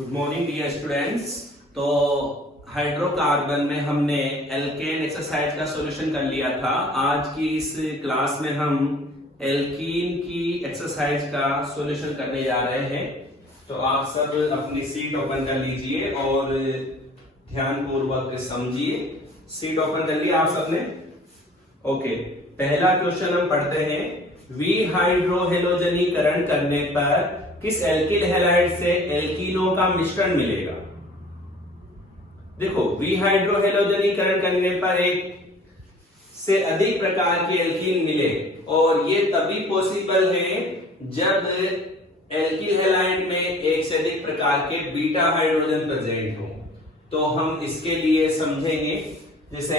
Good morning dear students. तो hydrocarbon में हमने एल्केन एक्सरसाइज का सॉल्यूशन कर लिया था। आज की इस क्लास में हम एल्कीन की एक्सरसाइज का सॉल्यूशन करने जा रहे हैं। तो आप सब अपनी सीट ओपन कर लीजिए और ध्यान पूर्वक समझिए। सीट ओपन कर लिया आप सबने? ओके, पहला क्वेश्चन हम पढ़ते हैं। विहाइड्रोहेलोजनीकरण करने पर किस एल्किल हैलाइड से एल्कीनों का मिश्रण मिलेगा? देखो, विहाइड्रोहेलोजनीकरण करने पर एक से अधिक प्रकार के एल्कीन मिले और ये तभी पॉसिबल है जब एल्किल हैलाइड में एक से अधिक प्रकार के बीटा हाइड्रोजन प्रेजेंट हो। तो हम इसके लिए समझेंगे, जैसे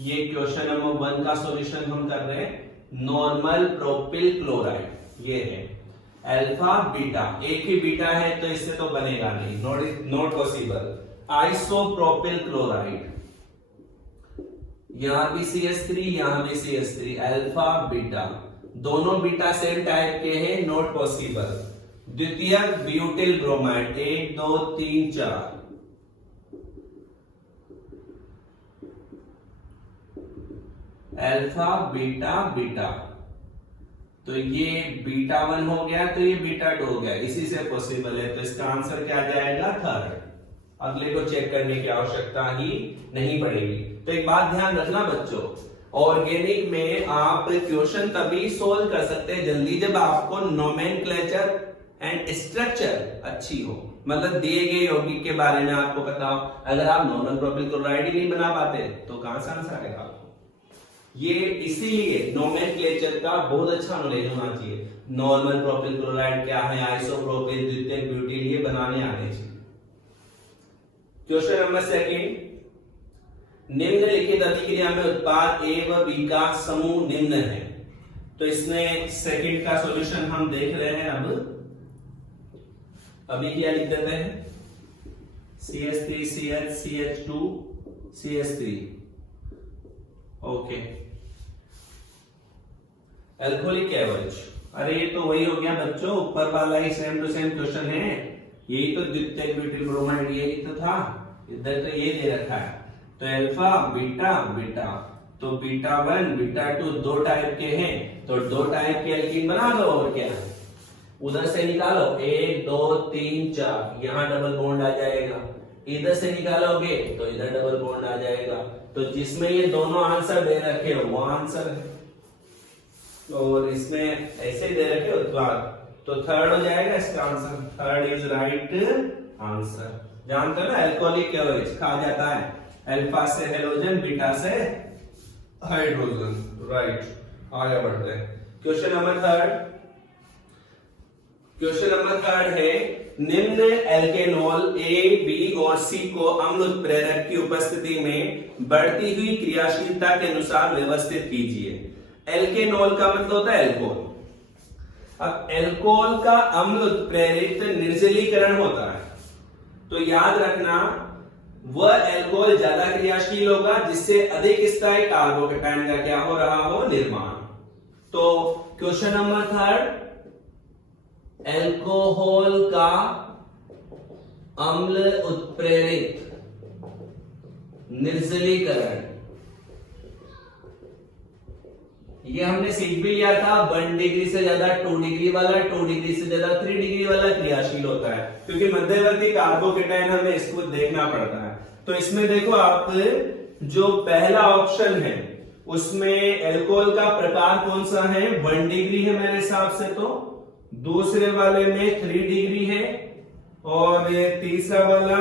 ये क्वेश्चन नंबर 1 का सॉल्यूशन हम कर रहे हैं। नॉर्मल प्रोपिल क्लोराइड, ये है अल्फा बीटा, एक ही बीटा है तो इससे तो बनेगा नहीं, नॉट पॉसिबल। आइसोप्रोपिल क्लोराइड, यहां भी CH3 यहां भी CH3, अल्फा बीटा, दोनों बीटा सेम टाइप के हैं, नॉट पॉसिबल। द्वितीयक butyl bromide, 1 2 3 4, alpha beta beta, तो ये बीटा 1 हो गया, तो ये बीटा 2 हो गया, इसी से पॉसिबल है। तो इसका आंसर क्या जाएगा? थर्ड। अगले को चेक करने की आवश्यकता ही नहीं पड़ेगी। तो एक बात ध्यान रखना बच्चों, ऑर्गेनिक में आप क्वेश्चन तभी सोल्व कर सकते हैं जल्दी जब आपको नोमेनक्लेचर एंड स्ट्रक्चर अच्छी हो, मतलब दिए गए यौगिक के बारे में आपको पता हो। अगर आप नॉर्मल प्रोपिल क्लोराइड ही नहीं बना पाते तो कहां से आंसर आएगा आपको? ये इसीलिए नोमेनक्लेचर का बहुत अच्छा नॉलेज होना चाहिए। नॉर्मल प्रोपिल क्लोराइड क्या है, आइसोप्रोपिल, द्वितीयक ब्यूटिल, ये बनाने आने चाहिए। क्वेश्चन नंबर 2, निम्नलिखित अभिक्रिया में उत्पाद ए व बी का समूह निम्न है। तो इसमें सेकंड का सॉल्यूशन हम देख रहे हैं। अभी क्या लिख देते हैं? CH3 CH CH2 CH3, okay. Alcoholic average, अरे ये तो वही हो गया बच्चों, ऊपर वाला ही सेम टू सेम क्वेश्चन है। यही तो द्वितीयक ब्यूटिल ब्रोमाइड यही तो था, इधर तो ये दे रखा है। तो अल्फा बीटा बीटा, तो बीटा 1 बीटा 2 दो टाइप के हैं, तो दो टाइप के एल्कीन बना दो और क्या, उधर से निकालो 1 2 3 4, यहां डबल बॉन्ड आ जाएगा। इधर से निकालोगे तो इधर डबल बॉन्ड आ जाएगा। तो जिसमें ये दोनों आंसर दे रखे हो वो आंसर है, और इसमें ऐसे दे रखे उत्पाद, तो थर्ड हो जाएगा इसका answer. Third is right answer. जानते हो ना, अल्कोहलिक एवरेज कहा जाता है अल्फा से हेलोजन, बीटा से हाइड्रोजन, राइट। आगे बढ़ते हैं। क्वेश्चन नंबर 3, क्वेश्चन नंबर 3 है, निम्न एल्केनॉल ए बी और सी को अम्ल उत्प्रेरक की उपस्थिति में बढ़ती हुई क्रियाशीलता के अनुसार व्यवस्थित कीजिए। एल्केनॉल का मतलब होता है एल्कोहल। अब एल्कोहल का अम्ल उत्प्रेरित निर्जलीकरण होता है, तो याद रखना वह एल्कोहल ज्यादा क्रियाशील होगा जिससे अधिक स्थायी कार्बोकेटायन का क्या हो रहा हो, निर्माण। तो क्वेश्चन नंबर 3, एल्कोहल का अम्ल उत्प्रेरित निर्जलीकरण, ये हमने सीख भी लिया था। 1 डिग्री से ज्यादा 2 डिग्री वाला, 2 डिग्री से ज्यादा 3 डिग्री वाला क्रियाशील होता है, क्योंकि मध्यवर्ती कार्बोकेटायन हमें इसको देखना पड़ता है। तो इसमें देखो आप, जो पहला ऑप्शन है उसमें एल्कोहल का प्रकार कौन सा है? 1 डिग्री है मेरे हिसाब से। तो दूसरे वाले में 3 डिग्री है और तीसरा वाला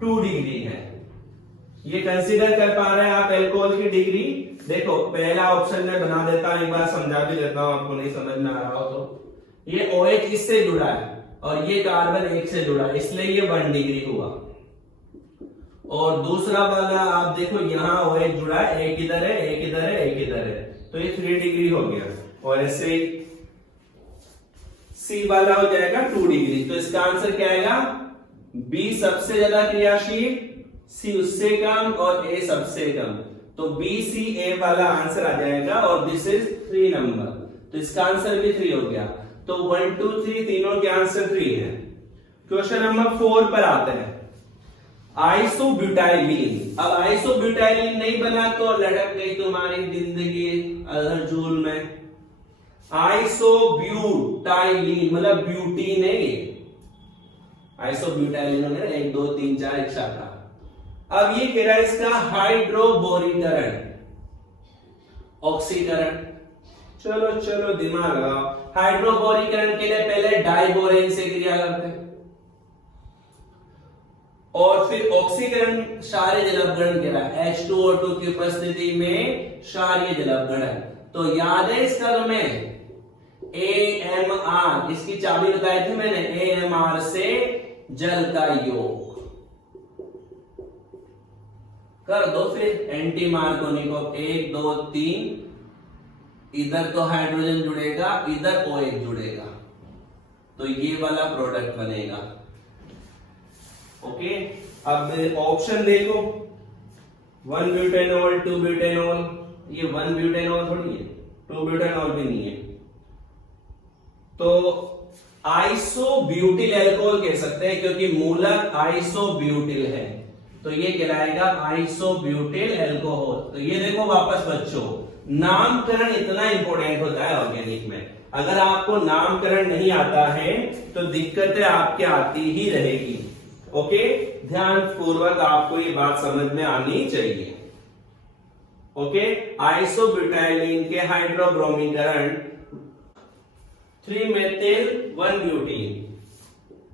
2 डिग्री है। ये कंसीडर कर पा रहे हैं आप एल्कोहल की डिग्री? देखो, पहला ऑप्शन में बना देता हूं, एक बार समझा भी देता हूं आपको नहीं समझ में आ रहा हो तो। ये OH इससे जुड़ा है और ये कार्बन 1 से जुड़ा है, इसलिए ये 1 डिग्री हुआ। और दूसरा वाला आप देखो, यहाँ OH जुड़ा है, एक इधर है एक इधर है एक इधर है, तो ये 3 डिग्री हो गया। और ऐसे C वाला हो जाएगा 2 डिग्री। तो इसका आंसर क्या आएगा? B सबसे ज्यादा क्रियाशील, C उससे कम और A सबसे कम। तो B C A वाला आंसर आ जाएगा और दिस इज 3 नंबर। तो इसका आंसर भी 3 हो गया। तो 1 2 3 तीनों के आंसर 3 है। क्वेश्चन नंबर 4 पर आते हैं। आइसोब्यूटाइलीन। अब आइसोब्यूटाइलीन नहीं बना तो लटक गई तुम्हारी जिंदगी अदर जूल में। आइसोब्यूटाइलीन मतलब ब्यूटी नहीं, आइसोब्यूटाइलीन हो गया 1 2 3 4 एक शाखा। अब ये कह रहा है इसका हाइड्रोबोरीकरण, ऑक्सीकरण। चलो चलो दिमाग लगाओ। हाइड्रोबोरीकरण के लिए पहले डाइबोरेन से क्रिया करते हैं और फिर ऑक्सीकरण क्षारीय जलावगण कह रहा है, H2O2 की उपस्थिति में क्षारीय जलावगण। तो याद है इसका तुम्हें AMR, इसकी चाबी बताई थी मैंने, AMR से जल का योग कर दो। फिर एंटी मार्कोनिको 1 2 3, इधर तो हाइड्रोजन जुड़ेगा, इधर OH जुड़ेगा, तो ये वाला प्रोडक्ट बनेगा। ओके, अब ऑप्शन देखो, 1 ब्यूटेनॉल 2 ब्यूटेनॉल, ये 1 ब्यूटेनॉल थोड़ी है, 2 ब्यूटेनॉल भी नहीं है, तो आइसोब्यूटिल अल्कोहल कह सकते हैं क्योंकि मूलक आइसोब्यूटिल है, तो ये कहलाएगा आइसोब्यूटिल अल्कोहल। तो ये देखो वापस बच्चों, नामकरण इतना इंपॉर्टेंट होता है ऑर्गेनिक में। अगर आपको नामकरण नहीं आता है तो दिक्कतें आपके आती ही रहेगी। ओके, ध्यान पूर्वक आपको ये बात समझ में आनी चाहिए। ओके, आइसोब्यूटाइलीन के हाइड्रोब्रोमीकरण 3 मेथिल 1 ब्यूटीन,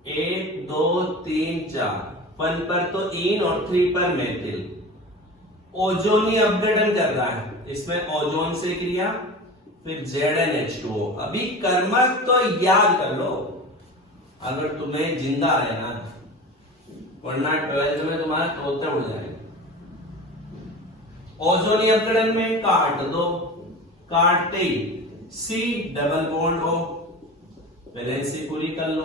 1 2 3 4, 1 पर तो इन और 3 पर मेथिल। ओजोनी अपघटन कर रहा है, इसमें ओजोन से क्रिया, फिर ZnH2O। अभी कर्मक तो याद कर लो अगर तुम्हें जिंदा है ना, वरना 12th में तुम्हारा तोते उड़ जाएंगे। ओजोनी अपघटन में काट दो, काटते ही C double bond O, valency पूरी कर लो,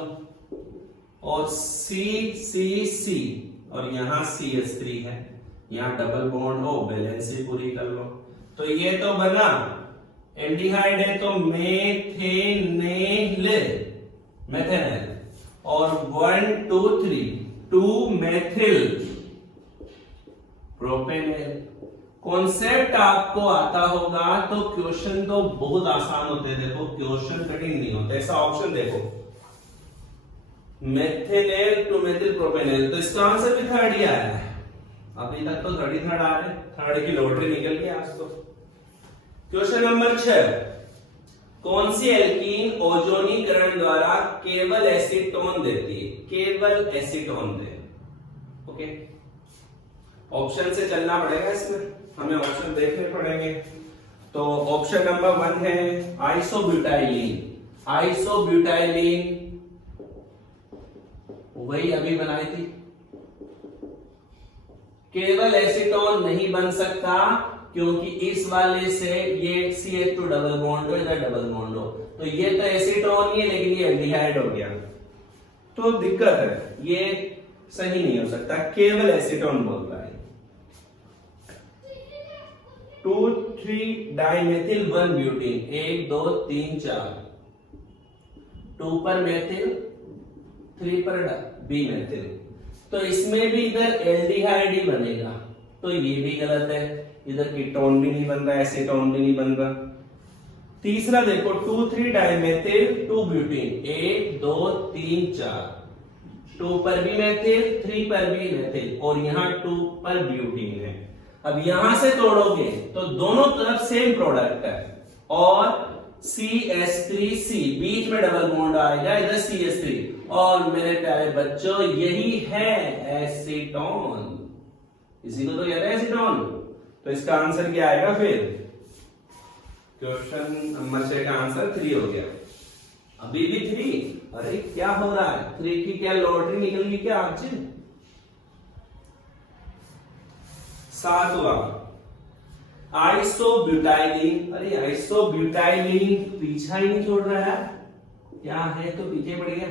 और C और यहां CH3 है, यहां डबल बॉन्ड O, वैलेंसी पूरी कर लो। तो ये तो बना एल्डिहाइड है तो मेथेनेल, और 1 2 3 2 मेथिल प्रोपेनेल। कॉन्सेप्ट आपको आता होगा तो क्वेश्चन तो बहुत आसान होते हैं। देखो क्वेश्चन कठिन नहीं होता। ऐसा ऑप्शन देखो, मेथेनेल टू मेथिल प्रोपेनेल, तो इसका आंसर भी थर्ड ही आया है। अभी तक तो थर्ड आ रहे, थर्ड की लॉटरी निकल गई आज तो। क्वेश्चन नंबर 6, कौन सी एल्कीन ओजोनीकरण द्वारा केवल एसीटोन देती है? केवल एसीटोन दे। ओके, ऑप्शन से चलना पड़ेगा, इसमें हमें ऑप्शन देखने पड़ेंगे। तो ऑप्शन नंबर 1 है आइसोब्यूटाइलीन। आइसोब्यूटाइलीन वही अभी बनाई थी। केवल एसीटोन नहीं बन सकता क्योंकि इस वाले से ये CH2 डबल बॉन्ड हो, इधर डबल बॉन्ड हो, तो ये तो एसीटोन ही है लेकिन ये एल्डिहाइड हो गया, तो दिक्कत है, ये सही नहीं हो सकता। केवल एसीटोन बोल रहा है। 2 3 डाइमेथिल 1 ब्यूटीन, 1 2 3 4, 2 पर मेथिल, 3 पर बी मेथिल, तो इसमें भी इधर एल्डिहाइड ही बनेगा, तो ये भी गलत है। इधर कीटोन भी नहीं बन रहा, एसीटोन भी नहीं बन रहा। तीसरा देखो 2 3 डाइमेथिल 2 ब्यूटीन, 1 2 3 4, 2 पर भी मेथिल, 3 पर भी मेथिल, और यहाँ 2 पर ब्यूटीन है। अब यहां से तोड़ोगे तो दोनों तरफ सेम प्रोडक्ट है, और CH3C बीच में डबल बॉन्ड आएगा, इधर CH3, और मेरे प्यारे बच्चों यही है एसीटोन। इसी को तो कहते हैं एसीटोन। तो इसका आंसर क्या आएगा फिर? क्वेश्चन नंबर 6 का आंसर 3 हो गया। अभी भी 3? अरे क्या हो रहा है, 3 की क्या लॉटरी निकल गई क्या आज? 7वां आइसोब्यूटाइलीन। अरे आइसोब्यूटाइलीन पीछा ही नहीं छोड़ रहा है, क्या है तो पीछे पड़ गया।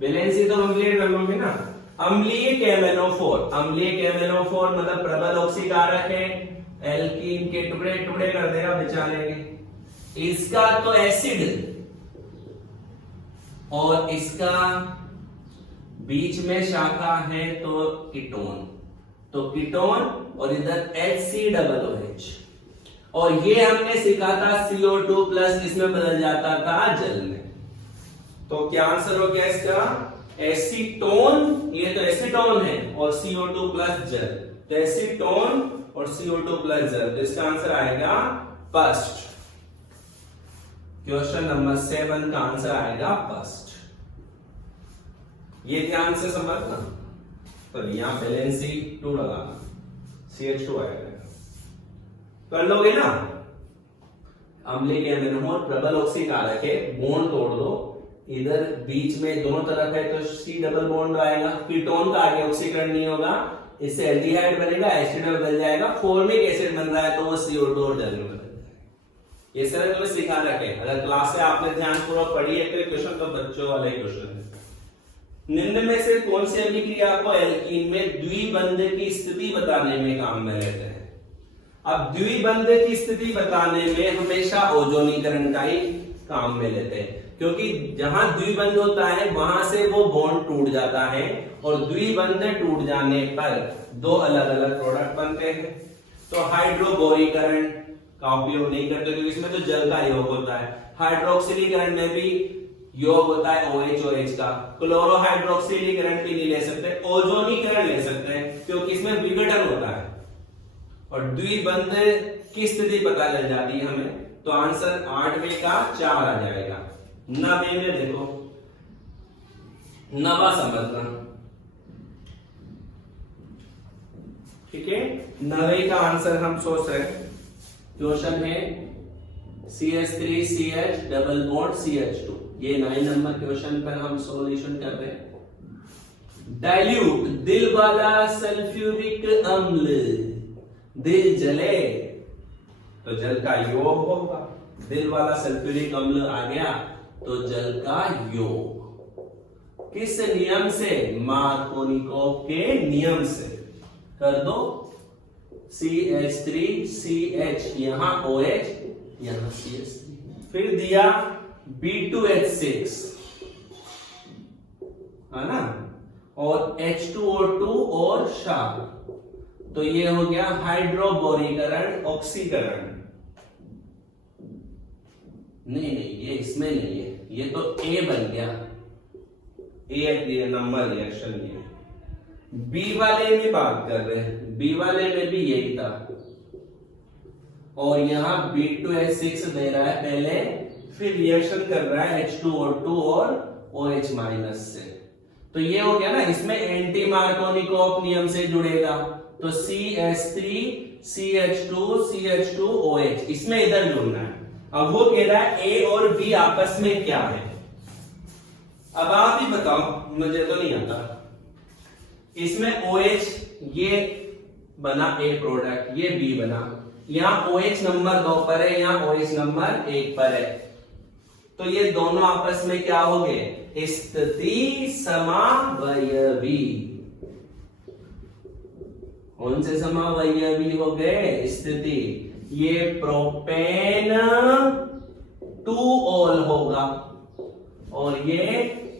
वैलेंसी तो कंप्लीट कर लोगे ना। अम्लीय KMnO4, अम्लीय KMnO4 मतलब प्रबल ऑक्सीकारक है, एल्कीन के टुकड़े टुकड़े कर देगा, बचा लेंगे। इसका तो एसिड और इसका बीच में शाखा है तो कीटोन, तो कीटोन और इधर HCOOH, और ये हमने सीखा था CO2 प्लस इसमें बदल जाता था जल में। तो क्या आंसर हो गया इसका? एसीटोन, ये तो एसीटोन है और CO2 प्लस जल, तो एसीटोन और CO2 प्लस जल, तो इसका आंसर आएगा पस्ट। क्वेश्चन नंबर 7 का आंसर आएगा पस्ट। ये ध्यान से समझना, तो यहां पहले NC2 लगाना, CH2 आएगा, कर लोगे ना। अम्लीय के एमिनो प्रबल ऑक्सीकारक है, बॉन्ड तोड़ दो, इधर बीच में दोनों तरफ है तो C डबल बॉन्ड आएगा, कीटोन का आगे ऑक्सीकरण नहीं होगा, इससे एल्डिहाइड बनेगा, एसिड में बदल जाएगा, फॉर्मिक एसिड बन रहा है तो वो CO2 और जल में बदल जाएगा। ये सारे तुम्हें सिखा रखे, अगर क्लास से आपने ध्यानपूर्वक पढ़ी है तो क्वेश्चन तो बच्चों वाले क्वेश्चन है। निम्न में से कौन सी अभिक्रिया को एल्कीन में द्विबंध की स्थिति बताने में काम में लेते हैं? अब द्विबंध की स्थिति बताने में हमेशा ओजोनीकरण का ही काम में लेते हैं, क्योंकि जहां द्विबंध होता है वहां से वो बॉन्ड टूट जाता है, और द्विबंध टूट जाने पर दो अलग अलग प्रोडक्ट बनते हैं। तो हाइड्रोबोरीकरण का उपयोग नहीं करते क्योंकि इसमें तो जल का योग होता है। हाइड्रोक्सिलीकरण में भी योग होता है OH का। क्लोरोहाइड्रोक्सिलीकरण भी नहीं ले सकते, ओजोनीकरण ले सकते हैं क्योंकि इसमें विघटन होता है, और द्विबंध की स्थिति पता चल जाती है हमें। तो आंसर 8वें का 4 आ जाएगा। 9वें में देखो, 9वां समझना, ठीक है। 9वें का आंसर हम सोच रहे हैं, क्वेश्चन है CH3CH डबल बॉन्ड CH2, ये 9 नंबर क्वेश्चन पर हम सॉल्यूशन कर रहे हैं। डाइल्यूट दिल वाला सल्फ्यूरिक अम्ल, दिल जले तो जल का योग होगा, दिल वाला सल्फ्यूरिक अम्ल आ गया तो जल का योग। किस नियम से? मार्कोनिकोव के नियम से। कर दो, CH3CH, यहां OH, यहां CH3, फिर दिया B2H6, है ना, और H2O2 और क्षार, तो ये हो गया हाइड्रोबोरीकरण, ऑक्सीकरण। नहीं, ये इसमें नहीं है, ये तो A बन गया, A नंबर रिएक्शन ये। B वाले में बात कर रहे हैं, B वाले में भी यही था, और यहां B2H6 दे रहा है पहले, फिर रिएक्शन कर रहा है H2O2 और OH माइनस से, तो ये हो गया ना, इसमें एंटी मार्कोनिकोव नियम से जुड़ेगा, तो CH3 CH2 CH2 OH, इसमें इधर जुड़ना है। अब वो कह रहा है A और B आपस में क्या है, अब आप ही बताओ, मुझे तो नहीं आता। इसमें OH ये बना A प्रोडक्ट, ये B बना, यहां OH नंबर 2 पर है, यहां OH नंबर 1 पर है, तो ये दोनों आपस में क्या हो गए? स्थिति समावयवी। कौन से समावयवी हो गए? स्थिति। ये प्रोपेन 2 ऑल होगा और ये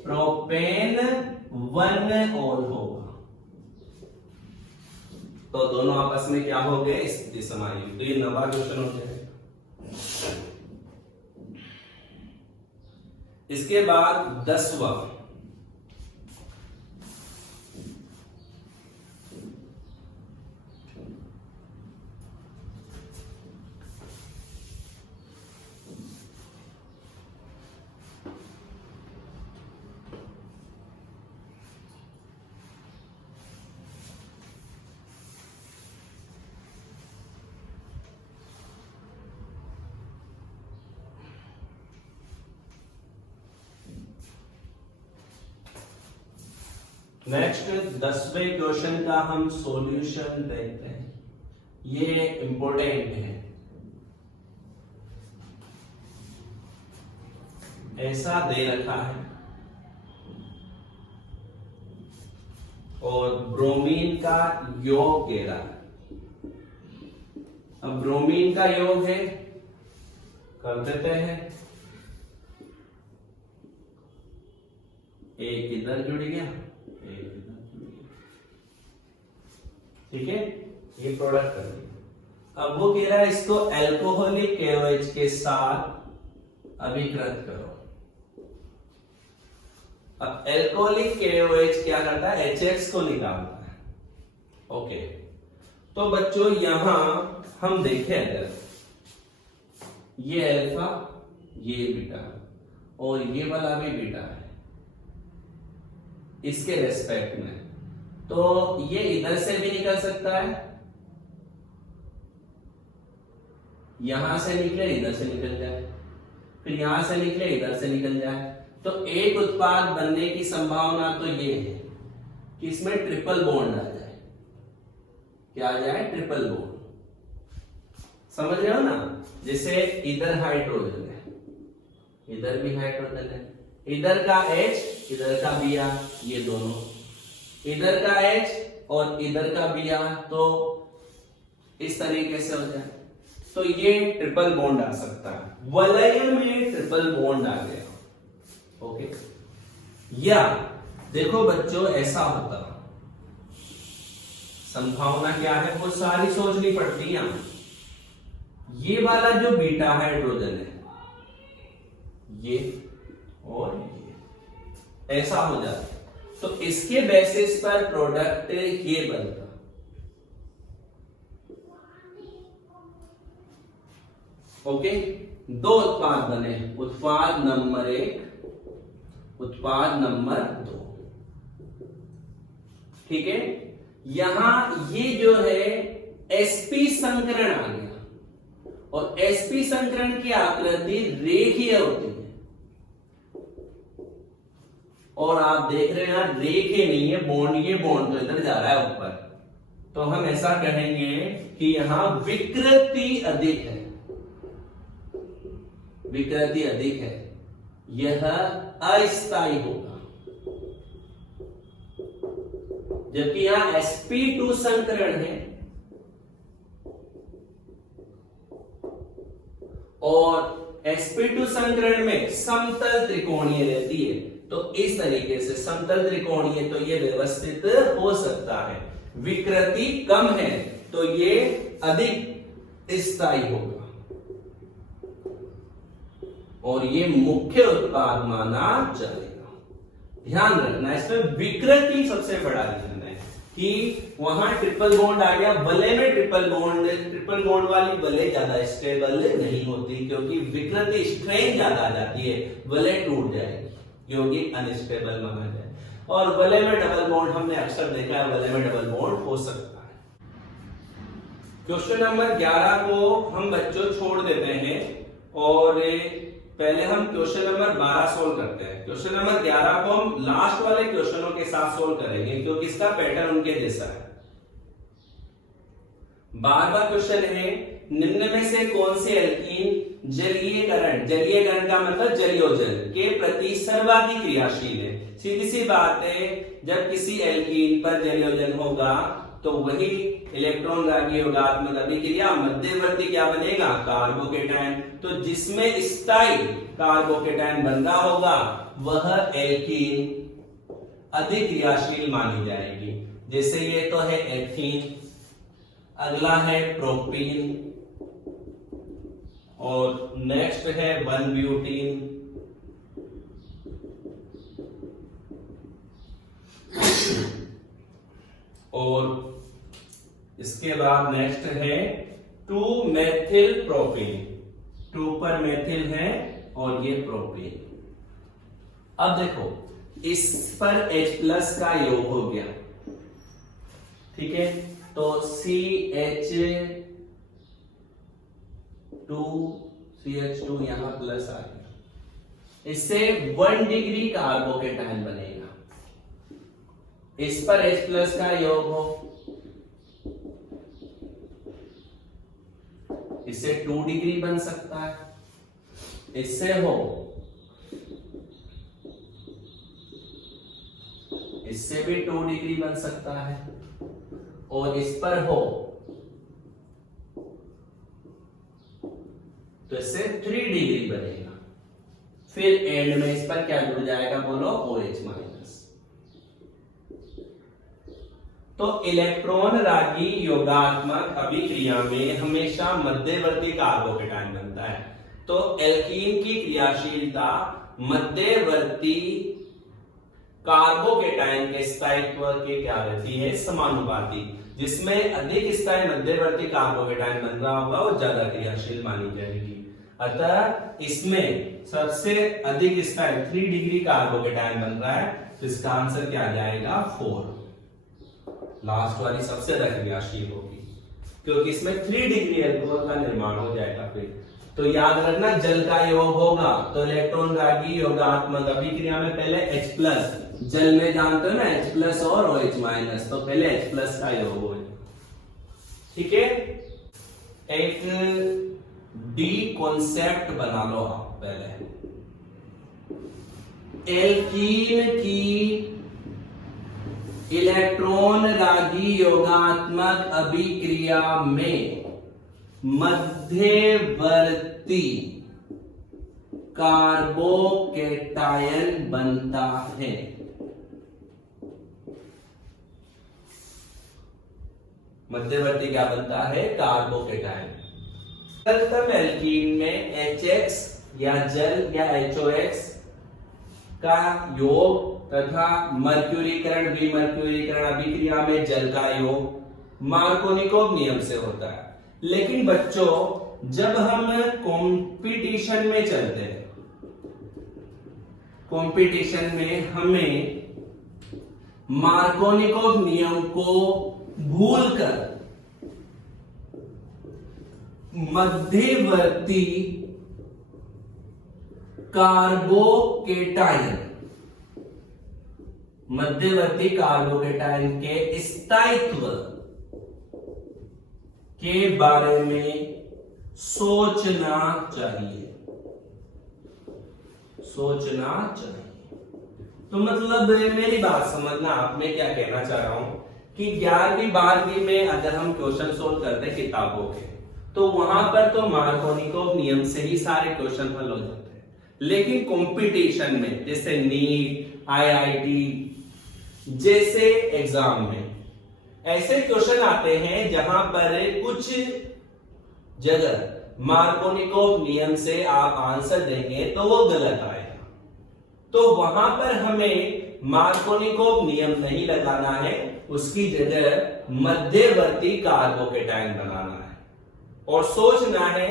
प्रोपेन 1 ऑल होगा, तो दोनों आपस में क्या हो गए? स्थिति समावयवी। तो ये 9वां क्वेश्चन हो गया। इसके बाद 10वां, नेक्स्ट 10वें क्वेश्चन का हम सॉल्यूशन देखते हैं, ये इंपॉर्टेंट है। ऐसा दे रखा है और ब्रोमीन का योग दे रहा है। अब ब्रोमीन का योग है, कर देते हैं, एक इधर जुड़ गया, ठीक है, ये प्रोडक्ट कर दिया। अब वो कह रहा है इसको एल्कोहलिक KOH के साथ अभिकृत करो। अब एल्कोहलिक KOH क्या करता है, HX को निकालता है। ओके, तो बच्चों यहां हम देखें अगर ये अल्फा, ये बीटा और ये वाला भी बीटा है इसके रेस्पेक्ट में, तो ये इधर से भी निकल सकता है, यहां से निकले इधर से निकल जाए, फिर यहां से निकले इधर से निकल जाए। तो एक उत्पाद बनने की संभावना तो ये है कि इसमें ट्रिपल बॉन्ड आ जाए। क्या आ जाए, ट्रिपल बॉन्ड। समझ रहे हो ना, जैसे इधर हाइड्रोजन है, इधर भी हाइड्रोजन है, इधर का H इधर का Br, ये दोनों, इधर का H और इधर का Br, तो इस तरीके से हो जाए, तो ये ट्रिपल बॉन्ड आ सकता है। वलय में ट्रिपल बॉन्ड आ गया। ओके, या देखो बच्चों ऐसा होता, संभावना क्या है वो सारी सोचनी पड़ती है। ये वाला जो बीटा हाइड्रोजन है, ये और ये ऐसा हो जाता, तो इसके बेसिस पर प्रोडक्ट ये बनता। ओके, दो उत्पाद बने, उत्पाद नंबर 1, उत्पाद नंबर 2। ठीक है, यहां ये जो है sp संकरण आ गया, और sp संकरण की आकृति रेखीय होती है, और आप देख रहे हैं यार रेखीय नहीं है बॉन्ड, ये बॉन्ड तो इधर जा रहा है ऊपर, तो हम ऐसा कहेंगे कि यहां विकृति अधिक है, विकृति अधिक है, यह अस्थायी होगा। जबकि यहां sp2 संकरण है और sp2 संकरण में समतल त्रिकोणीय रहती है, तो इस तरीके से समतल त्रिकोणीय तो ये व्यवस्थित हो सकता है। विकृति कम है तो ये अधिक स्थायी होगा, और ये मुख्य उत्पाद माना जाएगा। ध्यान रखना इसमें विकृति सबसे बड़ा ध्यान है कि वहां ट्रिपल बॉन्ड आ गया, वलय में ट्रिपल बॉन्ड वाली वलय ज्यादा स्टेबल नहीं होती, क्योंकि विकृति स्ट्रेन ज्यादा आ जाती है, वलय टूट जाएगी क्योंकि अनस्टेबल माना जाए। और वलय में डबल बॉन्ड हमने अक्सर देखा है, वलय में डबल बॉन्ड हो सकता है। क्वेश्चन नंबर 11 को हम बच्चों छोड़ देते हैं और पहले हम क्वेश्चन नंबर 12 सोल्व करते हैं। क्वेश्चन नंबर 11 को हम लास्ट वाले क्वेश्चनों के साथ सोल्व करेंगे, क्योंकि इसका पैटर्न उनके जैसा है। 12वां क्वेश्चन है, निम्न में से कौन से एल्कीन जलीयकरण का मतलब जलियोजन के प्रति सर्वाधिक क्रियाशील है। सीधी सी बात है, जब किसी एल्कीन पर जलियोजन होगा तो वही इलेक्ट्रॉन रागी योगात्मक अभिक्रिया मध्यवर्ती क्या बनेगा, कार्बोकेटायन। तो जिसमें स्थायी कार्बोकेटायन बन रहा होगा वह एल्कीन अधिक क्रियाशील मानी जाएगी। जैसे ये तो है एथीन, अगला है प्रोपीन, और नेक्स्ट है 1-ब्यूटीन, और इसके बाद नेक्स्ट है 2-मेथिल प्रोपीन। 2 पर मेथिल है और ये प्रोपीन। अब देखो इस पर H+ का योग हो गया, ठीक है, तो CH2 यहां प्लस आ गया, इससे 1 डिग्री कार्बोकेटायन बनेगा। इस पर H+ का योग हो, इससे 2 डिग्री बन सकता है, इससे हो, इससे भी 2 डिग्री बन सकता है, और इस पर हो तो इससे 3 डिग्री बनेगा। फिर एंड में इस पर क्या जुड़ जाएगा बोलो, OH-। तो इलेक्ट्रॉन रागी योगात्मक अभिक्रिया में हमेशा मध्यवर्ती कार्बोकेटायन बनता है। तो एल्कीन की क्रियाशीलता मध्यवर्ती कार्बोकेटायन के स्थायित्व के क्या रहती है, समानुपाती। जिसमें अधिक स्थायी मध्यवर्ती कार्बोकेटायन बन रहा होगा वो ज्यादा क्रियाशील मानी जाएगी। अतः इसमें सबसे अधिक स्थायी 3 डिग्री कार्बोकेटायन बन रहा है, तो इसका आंसर क्या आ जाएगा 4। लास्ट वाली सबसे ज्यादा क्रियाशील होगी क्योंकि इसमें 3 डिग्री अल्कोहल का निर्माण हो जाएगा। फिर तो याद रखना जल का योग होगा तो इलेक्ट्रॉन रागी योगात्मक अभिक्रिया में पहले H+, जल में जानते हो ना H+ और OH-, तो पहले H+ का योग हो। ठीक है, एक डी कॉन्सेप्ट बना लो आप पहले। एल्कीन की इलेक्ट्रॉन रागी योगात्मक अभिक्रिया में मध्यवर्ती कार्बोकेटायन बनता है। मध्यवर्ती क्या बनता है, कार्बोकेटायन। एल्कीन में HX या जल या HOX का योग तथा मर्क्यूरीकरण विमर्क्यूरीकरण अभिक्रिया में जल का योग मार्कोनिकोव नियम से होता है। लेकिन बच्चों जब हम कंपटीशन में चलते हैं, कंपटीशन में हमें मार्कोनिकोव नियम को भूलकर मध्यवर्ती कार्बोकेटायन के स्थायित्व के बारे में सोचना चाहिए। तो मतलब मेरी बात समझना, आप मैं क्या कहना चाह रहा हूं कि 11वीं 12वीं में अगर हम क्वेश्चन सोल्व करते हैं किताबों के, तो वहां पर तो मार्कोनिकोव नियम से ही सारे क्वेश्चन हल हो जाते हैं। लेकिन कंपटीशन में जैसे नीट, IIT जैसे एग्जाम में ऐसे क्वेश्चन आते हैं जहां पर कुछ जगह मार्कोनिकोव नियम से आप आंसर देंगे तो वो गलत आएगा। तो वहां पर हमें मार्कोनिकोव नियम नहीं लगाना है, उसकी जगह मध्यवर्ती कार्बोकेटायन बनाना है और सोचना है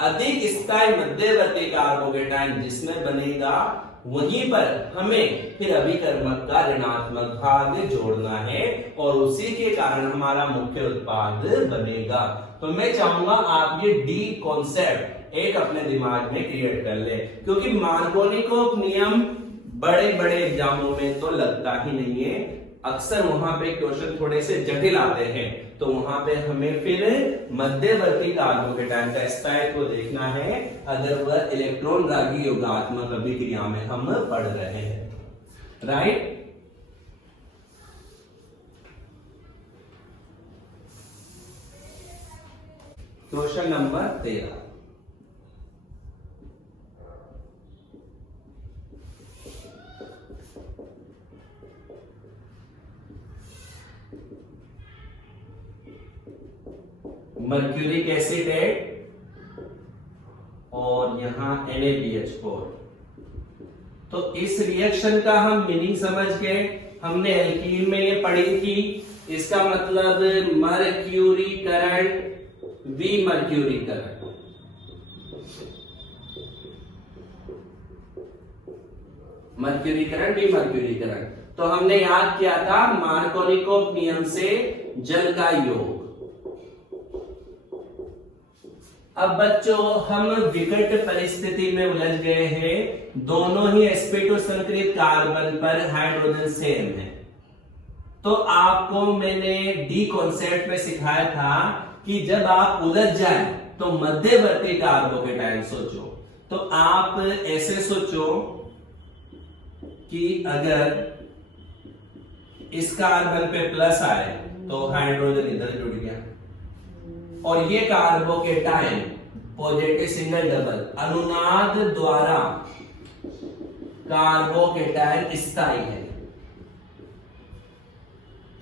अधिक स्थायी मध्यवर्ती कार्बोकेटायन जिसमें बनेगा वहीं पर हमें फिर अभिकर्मक का ऋणात्मक भाग जोड़ना है और उसी के कारण हमारा मुख्य उत्पाद बनेगा। तो मैं चाहूंगा आप ये डी कॉन्सेप्ट एक अपने दिमाग में क्रिएट कर ले, क्योंकि मार्कोनिकोव नियम बड़े बड़े एग्जामों में तो लगता ही नहीं है। अक्सर वहां पे क्वेश्चन थोड़े से जटिल आते हैं, तो वहां पे हमें फिर मध्यवर्ती कार्बोकेटायन का स्थायित्व देखना है अगर वह इलेक्ट्रॉन रागी योगात्मक अभिक्रिया में हम पढ़ रहे हैं। Right, question number 13। Mercuric acid है और यहां NaBH4। तो इस रिएक्शन का हम मीनिंग समझ गए। हमने एल्कीन में ये पढ़ी थी, इसका मतलब मर्क्यूरीकरण विमर्क्यूरीकरण। मर्क्यूरीकरण विमर्क्यूरीकरण तो हमने याद किया था मार्कोनिकोव नियम से जल का योग। अब बच्चों हम विकट परिस्थिति में उलझ गए हैं, दोनों ही sp2 संकरित कार्बन पर हाइड्रोजन सेम है। तो आपको मैंने डी कॉन्सेप्ट में सिखाया था कि जब आप उलझ जाए तो मध्यवर्ती कार्बोकेटायन सोचो। तो आप ऐसे सोचो कि अगर इस कार्बन पे प्लस आए तो हाइड्रोजन इधर जुड़ गया और ये कार्बोकेटायन पॉजिटिव सिंगल डबल अनुनाद द्वारा कार्बोकेटायन स्थायी है।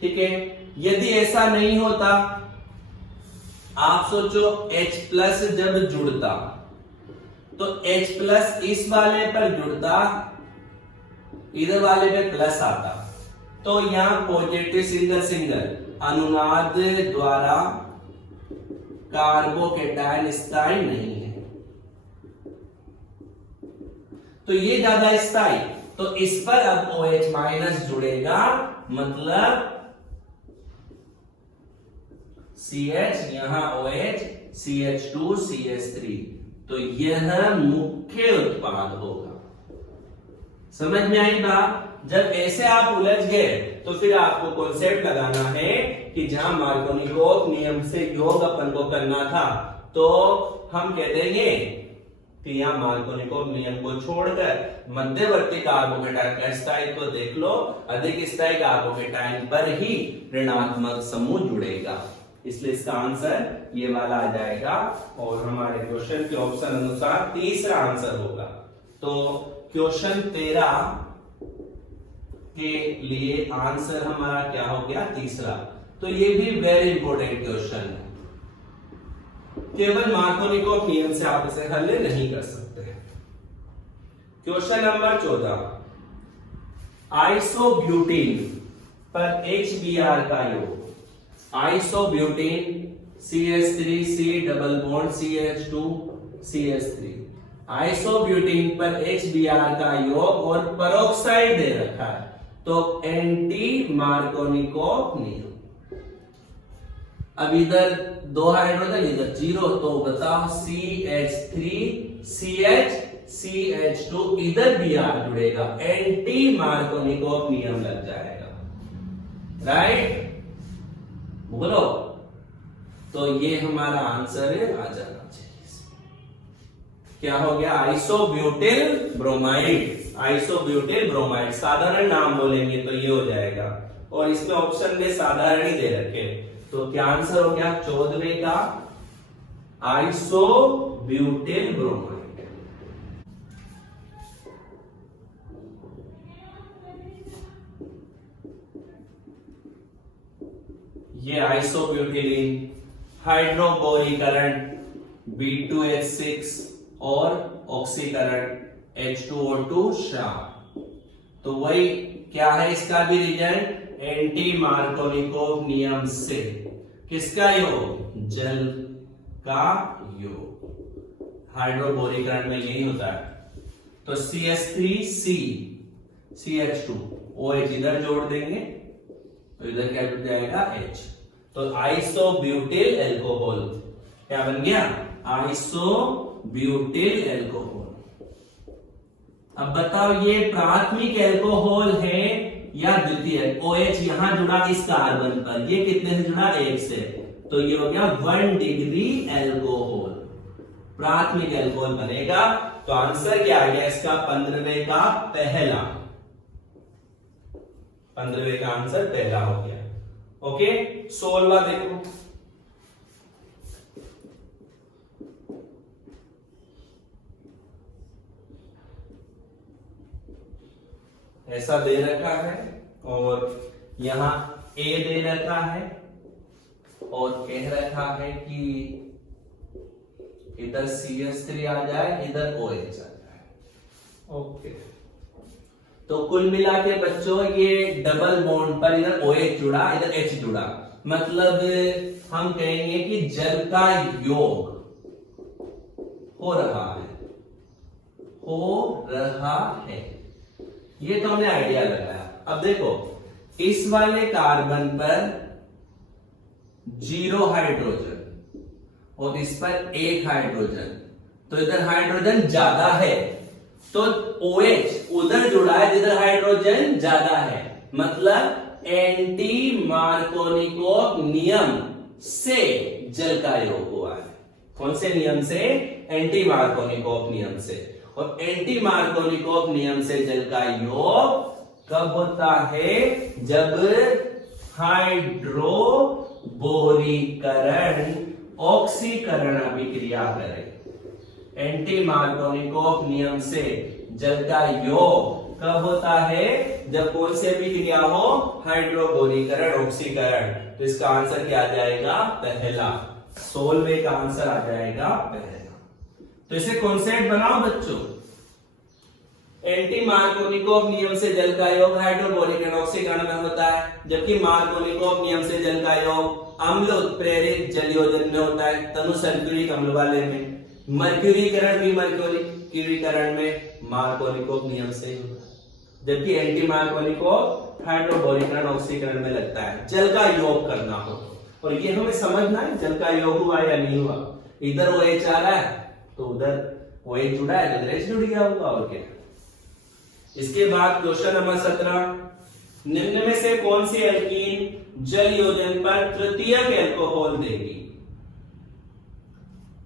ठीक है। यदि ऐसा नहीं होता, आप सोचो H+ जब जुड़ता तो H+ इस वाले पर जुड़ता, इधर वाले पे प्लस आता, तो यहां पॉजिटिव सिंगल सिंगल अनुनाद द्वारा कार्बोकेटायन स्थायी नहीं है, तो ये ज्यादा स्थायी, तो इस पर अब OH- जुड़ेगा, मतलब CH, यहां OH, CH2, CH3, तो यह मुख्य उत्पाद होगा। समझ में आई बात? जब ऐसे आप उलझ गए तो फिर आपको कॉन्सेप्ट लगाना है कि जहां मार्कोनिकोव नियम से योग अपन को करना था, तो हम कह देंगे कि यहां मार्कोनिकोव नियम को छोड़कर मध्यवर्ती कार्बोकेटायन का स्थायित्व देख लो, अधिक स्थायी कार्बोकेटायन पर ही ऋणात्मक समूह जुड़ेगा, इसलिए इसका आंसर ये वाला आ जाएगा और हमारे क्वेश्चन के ऑप्शन अनुसार तीसरा आंसर होगा। तो क्वेश्चन 13 के लिए आंसर हमारा क्या हो गया? तीसरा। तो ये भी वेरी इंपॉर्टेंट क्वेश्चन है, केवल मार्कोनिकोव नियम से आप इसे हल नहीं कर सकते। क्वेश्चन नंबर 14, आइसोब्यूटीन पर HBr का योग। Isobutene CH3C double bond CH2 CH3, isobutene पर HBr का योग और पेरोक्साइड दे रखा है, तो एंटी मार्कोनिकोव नियम। अब इधर 2 हाइड्रोजन, इधर 0, तो बताओ CH3 CH CH2, इधर Br जुड़ेगा, एंटी मार्कोनिकोव नियम लग जाएगा, राइट? बोलो, तो ये हमारा आंसर आ जाना चाहिए। क्या हो गया? Isobutyl bromide. आइसोब्यूटिल ब्रोमाइड, साधारण नाम बोलेंगे तो ये हो जाएगा, और इसमें ऑप्शन में साधारण ही दे रखे, तो क्या आंसर हो गया 14वें का? Isobutyl bromide. ये आइसोब्यूटिलीन हाइड्रोबोरीकरण B2H6 और ऑक्सीकरण H2O2 क्षार, तो वही क्या है इसका भी रिजल्ट? एंटी मार्कोनिकोव नियम से किसका योग? जल का योग। हाइड्रोबोरीकरण में यही होता है, तो CH3C CH2 OH इधर जोड़ देंगे, तो इधर क्या जुड़ जाएगा? H, तो आइसोब्यूटिल एल्कोहल क्या बन गया? Isobutyl alcohol. अब बताओ ये प्राथमिक एल्कोहल है या द्वितीय? OH यहां जुड़ा इस कार्बन पर, ये कितने से जुड़ा? 1 से, तो ये हो गया 1 डिग्री एल्कोहल, प्राथमिक एल्कोहल बनेगा। तो आंसर क्या आ गया इसका? 15वें का पहला, 15वें का आंसर पहला हो गया। ओके, 16वां देखो, ऐसा दे रखा है और यहां A दे रखा है और कह रखा है कि इधर CH3 आ जाए, इधर OH आ जाए। ओके, तो कुल मिला के बच्चों ये डबल बॉन्ड पर इधर OH जुड़ा, इधर H जुड़ा, मतलब हम कहेंगे कि जल का योग हो रहा है, हो रहा है। ये तो हमने आइडिया लगाया। अब देखो इस वाले कार्बन पर 0 हाइड्रोजन और इस पर 1 हाइड्रोजन, तो इधर हाइड्रोजन ज्यादा है, तो OH उधर जुड़ा है जिधर हाइड्रोजन ज्यादा है, मतलब एंटी मार्कोनिकोव नियम से जल का योग हुआ है। कौन से नियम से? एंटी मार्कोनिकोव नियम से। और एंटी मार्कोनिकोव नियम से जल का योग कब होता है? जब हाइड्रोबोरीकरण ऑक्सीकरण अभिक्रिया करे। एंटी मार्कोनिकोव नियम से जल का योग कब होता है? जब कौन से भी क्रिया हो, हाइड्रोबोरीकरण, ऑक्सीकरण। तो इसका आंसर क्या आ जाएगा? पहला। 16वें का आंसर आ जाएगा पहला। तो इसे कॉन्सेप्ट बनाओ बच्चों। एंटी मार्कोनिकोव नियम से जल का योग हाइड्रोबोरीकरण ऑक्सीकरण में होता है, जबकि मार्कोनिकोव नियम से जल का योग अम्ल उत्प्रेरित जल योजन में होता है, तनु सल्फ्यूरिक अम्ल वाले में। मर्क्यूरीकरण भी मर्क्यूरीकरण में मार्कोनिकोव नियम से होता है, जबकि एंटी मार्कोनिकोव हाइड्रोबोरीकरण ऑक्सीकरण में लगता है। जल का योग करना हो, और ये हमें समझना है जल का योग हुआ या नहीं हुआ। इधर OH आ रहा है तो उधर OH जुड़ा है तो इधर H जुड़ गया होगा, और क्या। इसके बाद क्वेश्चन नंबर 17, निम्न में से कौन सी एल्कीन जल योजन पर तृतीयक एल्कोहल देगी?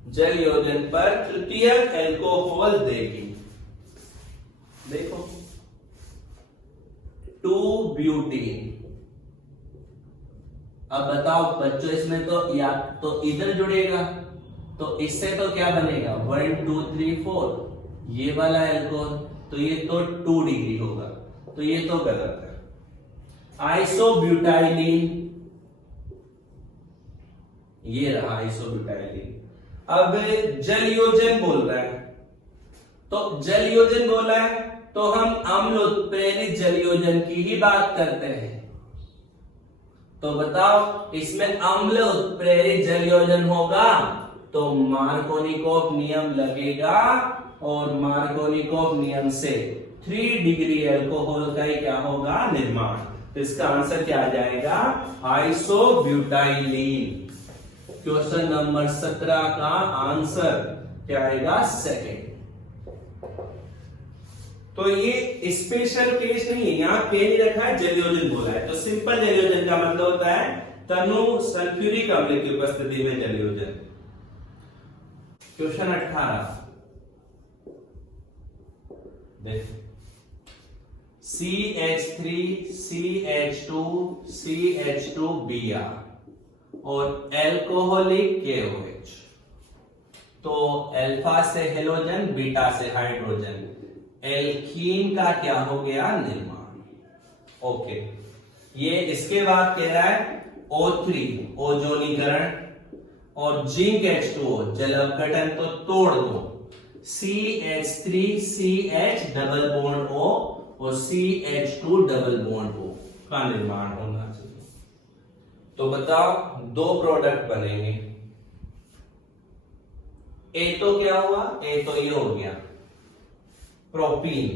जल योजन पर तृतीयक एल्कोहल देगी। देखो 2-ब्यूटीन। अब बताओ बच्चों, इसमें तो या तो इधर जुड़ेगा, तो इससे तो क्या बनेगा? 1 2 3 4 ये वाला एल्कोहल, तो ये तो 2 डिग्री होगा, तो ये तो गलत है। आइसोब्यूटाइलिन, ये रहा आइसोब्यूटाइलिन। अब जल योजन बोल रहा है, तो जल योजन बोला है तो हम अम्ल उत्प्रेरित जल योजन की ही बात करते हैं। तो बताओ इसमें अम्ल उत्प्रेरित जल योजन होगा तो मार्कोनिकोव नियम लगेगा, और मार्कोनिकोव नियम से 3 डिग्री एल्कोहल का ही क्या होगा? निर्माण। तो इसका आंसर क्या आ जाएगा? आइसोब्यूटाइलिन। क्वेश्चन नंबर 17 का आंसर क्या आएगा? सेकंड। तो ये स्पेशल केस नहीं है, यहां के नहीं रखा है, जल योजन बोला है। तो सिंपल जल योजन का मतलब होता है तनु सल्फ्यूरिक अम्ल की उपस्थिति में जल योजन। क्वेश्चन 18 देखो, CH3 CH2 CH2Br और एल्कोहलिक KOH। तो अल्फा से हेलोजन, बीटा से हाइड्रोजन, एल्कीन का क्या हो गया? निर्माण। ओके, ये इसके बाद कह रहा है O3 ओजोनीकरण और जिंक H2O जल अपघटन, तो तोड़ दो। CH3 CH double bond O और CH2 डबल बॉन्ड O का निर्माण होना चाहिए। तो बताओ 2 प्रोडक्ट बनेंगे। ए तो क्या हुआ? ए तो ये हो गया प्रोपीन।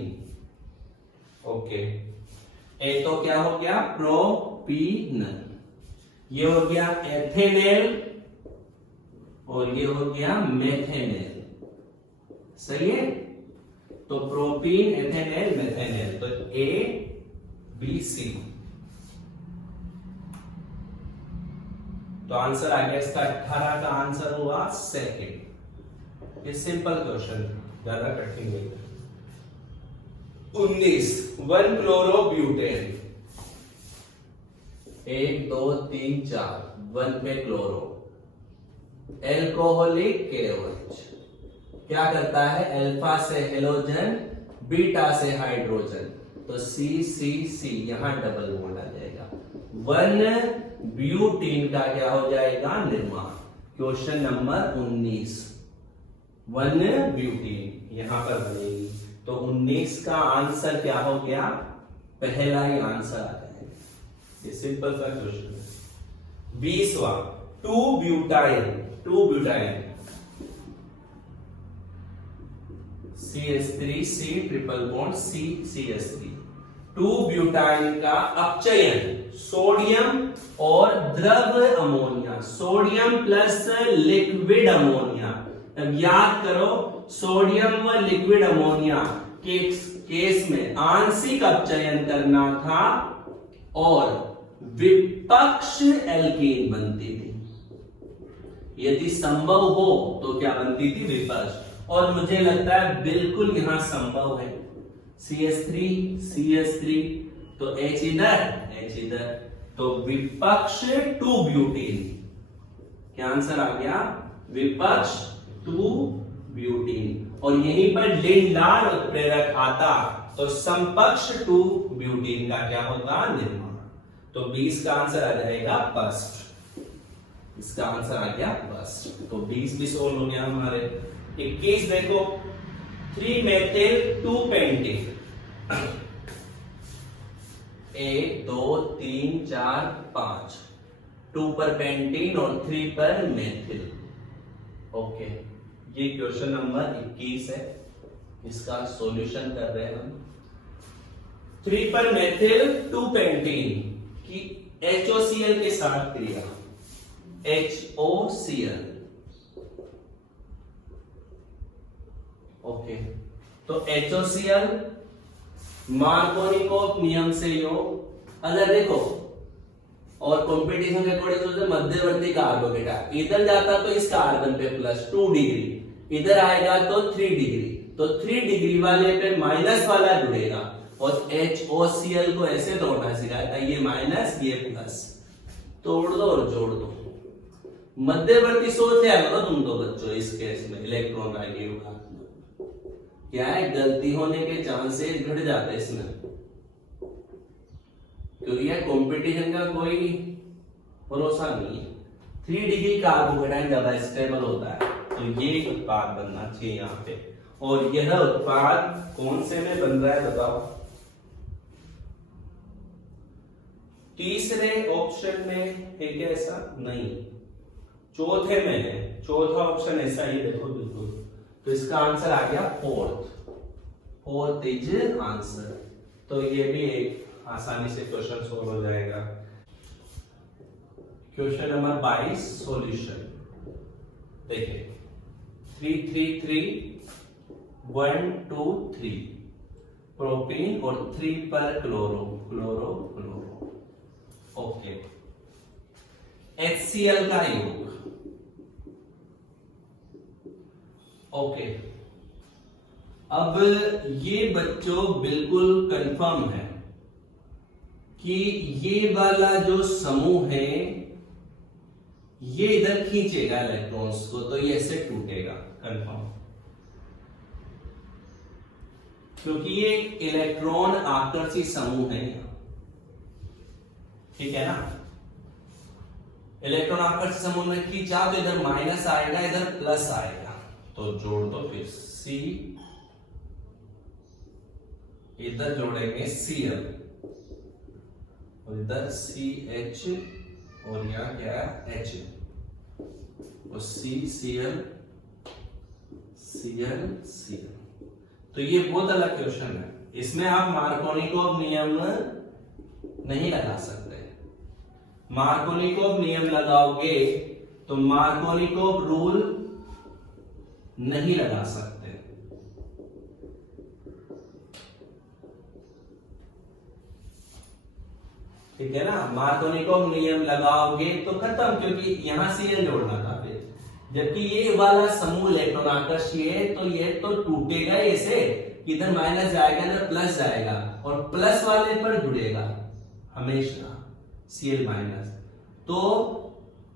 ओके, ए तो क्या हो गया? प्रोपीन। ये हो गया एथेनेल और ये हो गया मेथेनेल। सही है? तो प्रोपीन, एथेनेल, मेथेनेल, तो A B C। तो आंसर आ गया इसका 18 का आंसर हुआ सेकंड। ये सिंपल क्वेश्चन, ज्यादा कठिन नहीं है। 19 1 क्लोरोब्यूटेन, 1 2 3 4 1 पे क्लोरो, एल्कोहलिक KOH क्या करता है? अल्फा से हेलोजन, बीटा से हाइड्रोजन, तो C यहां डबल बॉन्ड आ जाएगा। 1 ब्यूटीन का क्या हो जाएगा? निर्माण। क्वेश्चन नंबर 19 1 ब्यूटीन यहां पर बनेगी, तो 19 का आंसर क्या हो गया? पहला ही आंसर आ जाएगा। ये सिंपल सा क्वेश्चन है। 20वां 2 butyl CH3 C triple bond C CH3, 2 butyl का अपचयन सोडियम और द्रव ammonia, sodium plus liquid ammonia. अब याद करो, सोडियम व लिक्विड अमोनिया के केस में आंशिक अपचयन करना था और विपक्ष एल्कीन बनती थी। यदि संभव हो तो क्या बनती थी? विपक्ष। और मुझे लगता है बिल्कुल यहां संभव है। CH3 तो H इधर, तो विपक्ष 2 ब्यूटीन। क्या आंसर आ गया? विपक्ष 2 ब्यूटीन। और यहीं पर लिंडार उत्प्रेरक आता तो समपक्ष 2 ब्यूटीन का क्या होगा? निर्माण। तो 20 का आंसर आ जाएगा फर्स्ट, इसका आंसर आ गया फर्स्ट। तो 20 भी सोल्व हो गया हमारे। 21 देखो, 3 मेथिल 2 पेंटिन, 1 2 3 4 5, 2 पर पेंटीन और 3 पर मेथिल। ओके, ये क्वेश्चन नंबर 21 है, इसका सॉल्यूशन कर रहे हैं हम। 3 पर मेथिल 2 पेंटीन की HOCl के साथ क्रिया, HOCl। ओके, तो HOCl मार्कोनिकोव नियम से योग, अगर देखो और कंपटीशन के अकॉर्डिंग तो मध्यवर्ती कार्बोकेटाइन, इधर जाता तो इस कार्बन पे प्लस 2 डिग्री, इधर आएगा तो 3 डिग्री, तो 3 डिग्री वाले पे माइनस वाला जुड़ेगा और HOCl को ऐसे तोड़ना सिखाया था, ये माइनस ये प्लस, तोड़ दो और जोड़ दो। मध्यवर्ती सोच लिया करो तुम तो बच्चों, इस केस में इलेक्ट्रॉन नेगेटिव का क्या है, गलती होने के चांसेस घट जाते हैं इसमें, क्योंकि यह कंपटीशन का कोई भरोसा नहीं है। 3 डिग्री कार्बोकेटाइन ज्यादा स्टेबल होता है, तो ये उत्पाद बनना चाहिए यहाँ पे। और यह उत्पाद कौन से में बन रहा है बताओ? तीसरे ऑप्शन में है क्या? ऐसा नहीं, चौथे में है, चौथा ऑप्शन ऐसा ही देखो बिल्कुल। तो इसका आंसर आ गया फोर्थ इज आंसर। तो ये भी एक आसानी से क्वेश्चन सोल्व हो जाएगा। क्वेश्चन नंबर 22 सॉल्यूशन देखिए, 3 3 3 1 2 3 प्रोपीन और 3 पर chloro chloro chloro. Okay, HCl का योग। ओके, अब ये बच्चों बिल्कुल कंफर्म है कि ये वाला जो समूह है ये इधर खींचेगा इलेक्ट्रॉन्स को, तो ये ऐसे टूटेगा, कंफर्म, क्योंकि ये इलेक्ट्रॉन आकर्षी समूह है, ठीक है ना। इलेक्ट्रॉन आकर्षी समूह में खींचा तो इधर माइनस आएगा, इधर प्लस आएगा, तो जोड़ दो फिर C, इधर जोड़ेंगे Cl और इधर CH और यहाँ क्या है H, और CCl Cl Cl। तो ये बहुत अलग क्वेश्चन है, इसमें आप मार्कोनिकोव नियम नहीं लगा सकते। मार्कोनिकोव नियम लगाओगे तो मार्कोनिकोव रूल नहीं लगा सकते। ठीक है ना, मार्कोनिकोव नियम लगाओगे तो खत्म, क्योंकि यहां से ये जोड़ना था फिर, जबकि ये वाला समूह इलेक्ट्रॉन आकर्षीय है तो ये तो टूटेगा, ऐसे इधर माइनस जाएगा इधर प्लस जाएगा और प्लस वाले पर जुड़ेगा हमेशा Cl माइनस, तो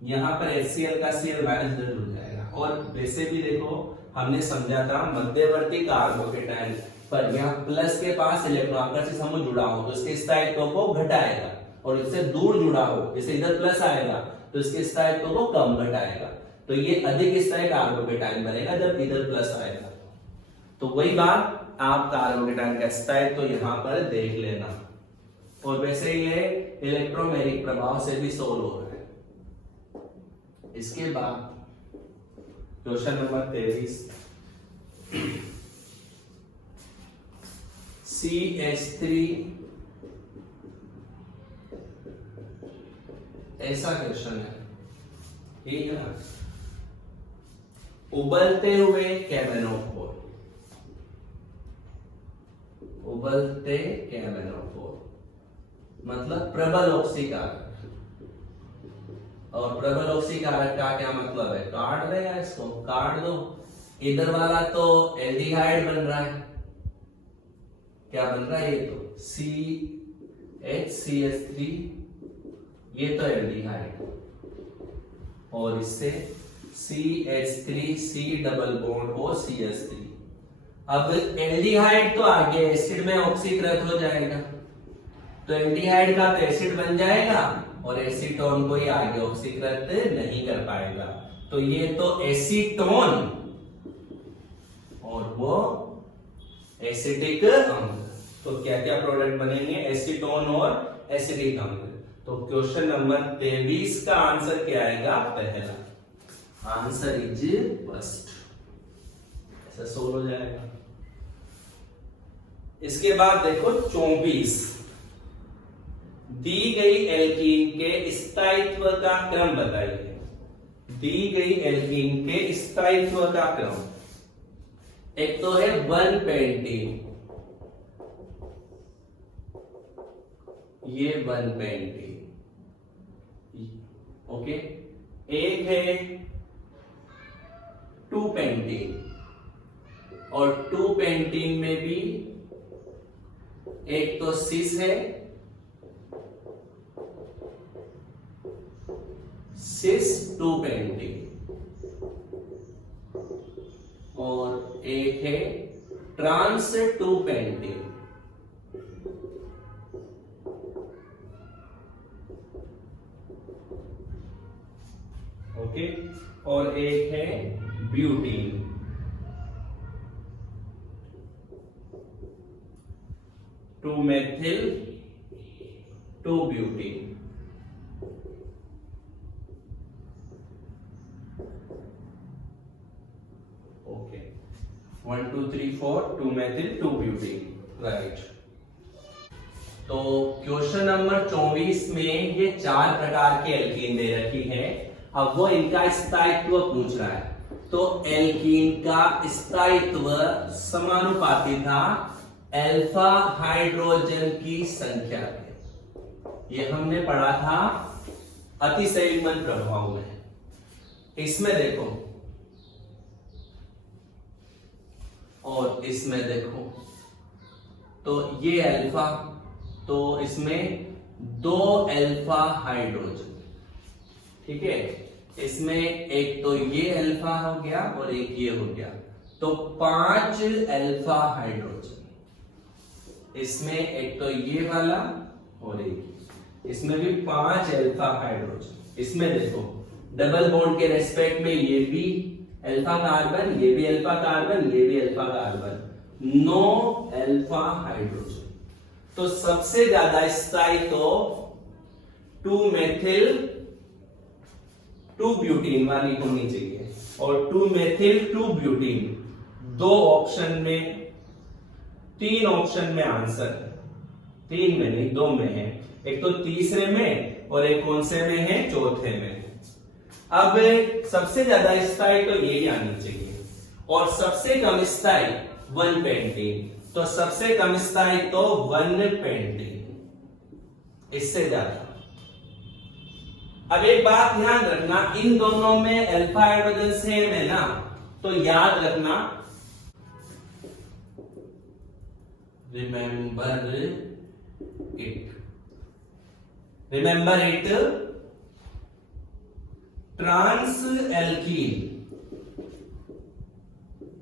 यहां पर HCl का Cl माइनस इधर जुड़ जाएगा। और वैसे भी देखो हमने समझा था मध्यवर्ती कार्बोकेटाइन पर यहाँ प्लस के पास इलेक्ट्रॉन आकर्षी समूह जुड़ा हो तो इसके स्थायित्व को घटाएगा, और इससे दूर जुड़ा हो जैसे इधर प्लस आएगा तो इसके स्थायित्व को कम घटाएगा, तो ये अधिक स्थायी कार्बोकेटाइन बनेगा जब इधर प्लस आएगा। तो वही बात, आप कार्बोकेटाइन का स्थायित्व तो यहां पर देख लेना। और वैसे ये इलेक्ट्रोमैग्नेटिक प्रभाव से भी सोल्व हो रहा है। इसके बाद क्वेश्चन नंबर 23, CH3, ऐसा क्वेश्चन है, ठीक है ना। उबलते हुए कैमेनोफोर, उबलते कैमेनोफोर मतलब प्रबल ऑक्सीकारक, और प्रबल ऑक्सीकारक का क्या मतलब है, काट देगा इसको, काट दो। इधर वाला तो एल्डिहाइड बन रहा है, क्या बन रहा है, ये तो CH3, ये तो एल्डिहाइड, और इससे CH3 C double bond O CH3। अब एल्डिहाइड तो आगे एसिड में ऑक्सीकृत हो जाएगा, तो एल्डिहाइड का तो एसिड बन जाएगा और एसीटोन को ही आगे ऑक्सीकृत नहीं कर पाएगा। तो ये तो एसीटोन और वो एसिटिक अम्ल। तो क्या क्या प्रोडक्ट बनेंगे, एसीटोन और एसिटिक अम्ल। तो क्वेश्चन नंबर 23 का आंसर क्या आएगा, पहला आंसर इज फर्स्ट, ऐसा सोल्व हो जाएगा। इसके बाद देखो 24, दी गई एल्कीन के स्थायित्व का क्रम बताइए। दी गई एल्कीन के स्थायित्व का क्रम, एक तो है 1 पेंटीन, ये 1 पेंटीन, ओके। एक है 2 पेंटीन, और 2 पेंटीन में भी एक तो सिस है, सिस 2 पेंटीन, और एक है ट्रांस 2 पेंटीन। ओके, और एक है butene. To methyl 2 butene. Okay, 1 2 3 4, 2 methyl 2 butene, right. तो क्वेश्चन नंबर 24 में ये 4 प्रकार के एल्कीन दे रखी है। अब वो इनका स्थायित्व पूछ रहा है। तो एल्कीन का स्थायित्व समानुपाती था अल्फा हाइड्रोजन की संख्या के। ये हमने पढ़ा था अतिसंयुग्मन प्रभाव में। इसमें देखो और इसमें देखो, तो ये अल्फा, तो इसमें 2 अल्फा हाइड्रोजन, ठीक है। इसमें एक तो ये अल्फा हो गया और एक ये हो गया, तो 5 अल्फा हाइड्रोजन। इसमें एक तो ये वाला और एक, इसमें भी 5 अल्फा हाइड्रोजन। इसमें देखो डबल बॉन्ड के रेस्पेक्ट में ये भी अल्फा कार्बन, ये भी अल्फा कार्बन, ये भी अल्फा कार्बन, 9 अल्फा हाइड्रोजन। तो सबसे ज्यादा स्थायी तो 2 मेथिल 2 ब्यूटीन वाली होनी चाहिए, और 2 मेथिल 2 ब्यूटीन 2 ऑप्शन में, 3 ऑप्शन में आंसर, 3 में नहीं 2 में है। एक तो तीसरे में और एक कौन से में है, चौथे में। अब सबसे ज्यादा स्थायी तो यही आनी चाहिए, और सबसे कम स्थायी 1 पेंटीन। तो सबसे कम स्थायी तो 1 पेंटीन, इससे ज्यादा। अब एक बात ध्यान रखना, इन दोनों में अल्फा हाइड्रोजन सेम है ना, तो याद रखना, रिमेंबर इट, ट्रांस एल्कीन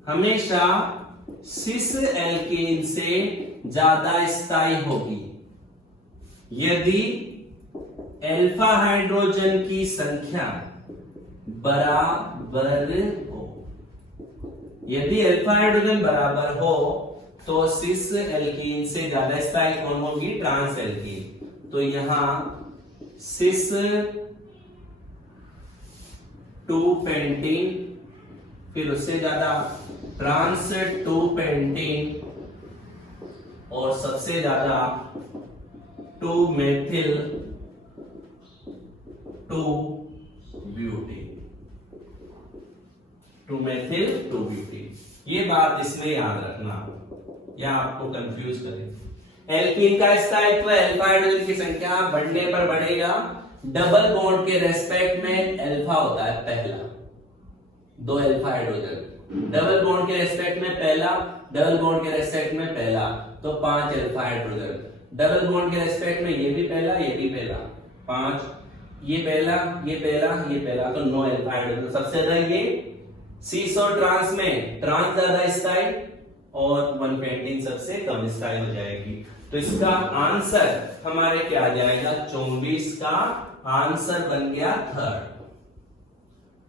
हमेशा सिस एल्कीन से ज्यादा स्थायी होगी यदि अल्फा हाइड्रोजन की संख्या बराबर हो। यदि अल्फा हाइड्रोजन बराबर हो तो सिस एल्कीन से ज्यादा स्थायी कौन होगी, ट्रांस एल्कीन। तो यहां सिस 2 पेंटीन, फिर उससे ज्यादा ट्रांस 2 पेंटीन, और सबसे ज्यादा 2 मेथिल 2 ब्यूटीन, 2 मेथिल 2 ब्यूटीन। ये बात इसमें याद रखना, या आपको कंफ्यूज करे। एल्कीन का स्थायित्व अल्फा हाइड्रोजन की संख्या बढ़ने पर बढ़ेगा। डबल बॉन्ड के रेस्पेक्ट में अल्फा होता है पहला, 2 अल्फा हाइड्रोजन। डबल बॉन्ड के रेस्पेक्ट में पहला, डबल बॉन्ड के रेस्पेक्ट में पहला, तो 5 अल्फा हाइड्रोजन। डबल बॉन्ड के रेस्पेक्ट में ये भी पहला, ये भी पहला, 5, ये पहला, ये पहला, ये पहला, तो 9 अल्फा हाइड्रोजन। सबसे ज्यादा ये सिस और ट्रांस में, ट्रांस ज्यादा स्थायी, और 120 सबसे कम स्थाई हो जाएगी। तो इसका आंसर हमारे क्या आ जाएगा, 24 का आंसर बन गया थर्ड।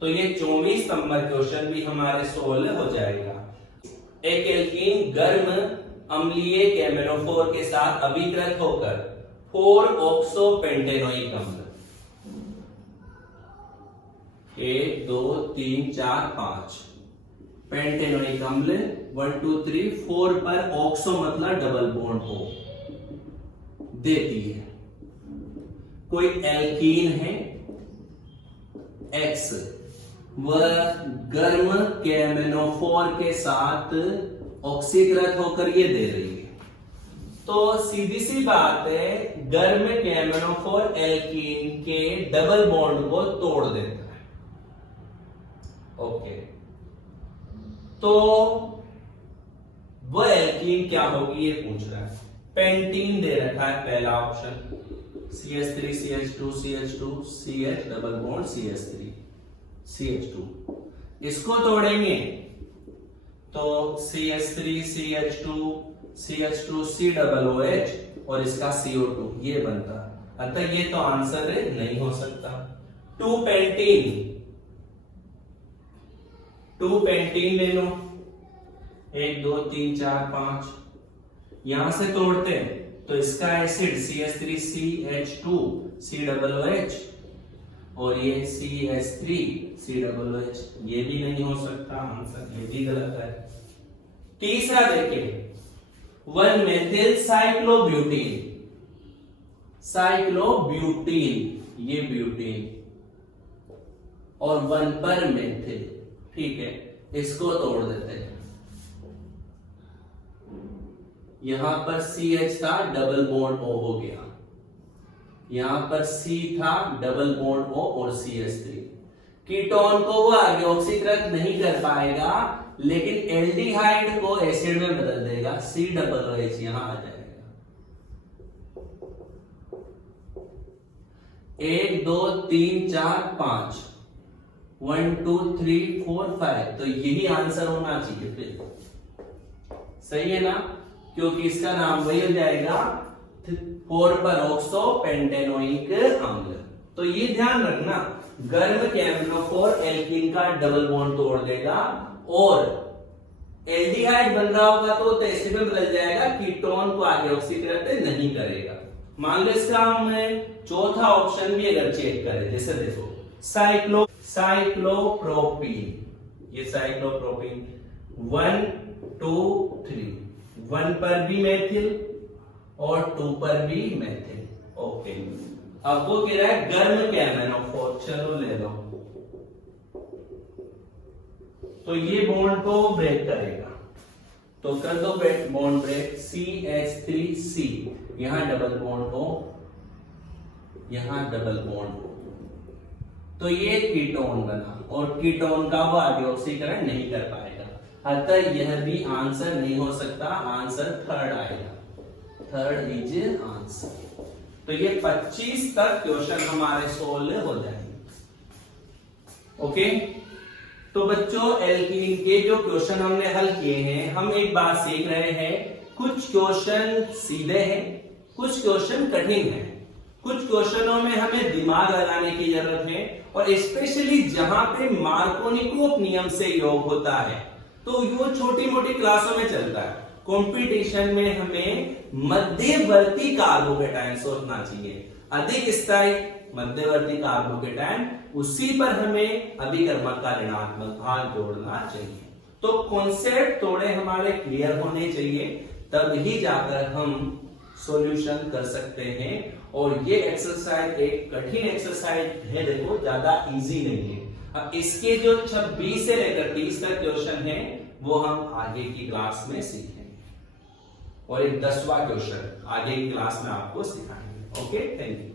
तो ये 24 नंबर क्वेश्चन भी हमारे सोल्व हो जाएगा। एक एल्कीन गर्म अम्लीय केमेनोफोर के साथ अभिकृत होकर 4 ऑक्सोपेंटेनोइक अम्ल 1 2 3 4 5 पेंटेनोइक अम्ल 1 2 3 4 पर ऑक्सो मतलब डबल बॉन्ड हो देती है। कोई एल्कीन है एक्स, वह गर्म केमेनोफोर के साथ ऑक्सीकृत होकर ये दे रही है। तो सीधी सी बात है, गर्म केमेनोफोर एल्कीन के डबल बॉन्ड को तोड़ देता है। ओके, तो वह एल्कीन क्या होगी ये पूछ रहा है। पेंटीन दे रखा है पहला option, CH3 CH2 CH2 CH double bond CH3 CH2। इसको तोड़ेंगे तो CH3 CH2 CH2 C double OH और इसका CO2 ये बनता। अतः ये तो आंसर नहीं हो सकता। 2 पेंटीन ले लो, 1 2 3 4 5 यहां से तोड़ते हैं तो इसका acid CH3 CH2 C double OH और ये CH3 C डबल OH, ये भी नहीं हो सकता आंसर, ये भी गलत है। तीसरा देखिए, 1 मेथिल साइक्लोब्यूटीन ये ब्यूटीन और 1 पर मेथिल, ठीक है, इसको तोड़ देते हैं। यहां पर CH था डबल बॉन्ड O हो गया, यहां पर C था डबल बॉन्ड O और CH3। कीटोन को वो आगे ऑक्सीकृत नहीं कर पाएगा लेकिन एल्डिहाइड को एसिड में बदल देगा, C डबल OH यहां आ जाएगा। 1 2 3 4 5 1 2 3 4 5 तो यही आंसर होना चाहिए फिर, सही है ना, क्योंकि इसका नाम वही हो जाएगा 4 पर ऑक्सो पेंटेनोइक अम्ल। तो ये ध्यान रखना, गर्म केमेनोफोर एल्कीन का डबल बॉन्ड तोड़ देगा और एल्डिहाइड बन रहा होगा तो एसिड में बदल जाएगा, कीटोन को आगे ऑक्सीकृत नहीं करेगा। मान लो इसका हम चौथा ऑप्शन भी अगर चेक करें, जैसे देखो साइक्लोप्रोपीन, ये साइक्लोप्रोपीन 1 2 3 1 पर भी मेथिल और 2 पर भी मेथिल। ओके, अब वो कह रहा है गर्म केमेनोफोर, चलो ले लो, तो ये बॉन्ड को ब्रेक करेगा, तो कर दो बॉन्ड ब्रेक, CH3C यहां डबल बॉन्ड हो, यहां डबल बॉन्ड हो, तो ये कीटोन बना और कीटोन का वो आगे ऑक्सीकरण नहीं कर पाएगा। अतः यह भी आंसर नहीं हो सकता, आंसर थर्ड आएगा, थर्ड इज आंसर। तो ये 25 तक क्वेश्चन हमारे सोल्व हो जाएंगे। ओके, तो बच्चों एल्कीन के जो क्वेश्चन हमने हल किए हैं, हम एक बात सीख रहे हैं, कुछ क्वेश्चन सीधे हैं, कुछ क्वेश्चन कठिन हैं, कुछ क्वेश्चनों में हमें दिमाग लगाने की जरूरत है और स्पेशली जहां पे मार्कोनिकोव नियम से योग होता है तो वो छोटी मोटी क्लासों में चलता है। कंपटीशन में हमें मध्यवर्ती कार्बोकेटायन सोचना चाहिए, अधिक स्थायी मध्यवर्ती कार्बोकेटायन, उसी पर हमें अभिकर्मक का ऋणात्मक भाग जोड़ना चाहिए। तो कॉन्सेप्ट थोड़े हमारे क्लियर होने चाहिए, तब ही जाकर हम सॉल्यूशन कर सकते हैं। और ये एक्सरसाइज एक कठिन एक्सरसाइज है, देखो ज्यादा इजी नहीं है। अब इसके जो 26 से लेकर 30 तक क्वेश्चन है वो हम आगे की क्लास में सीखेंगे और एक 10वां क्वेश्चन आगे की क्लास में आपको सिखाएंगे। Okay, thank you.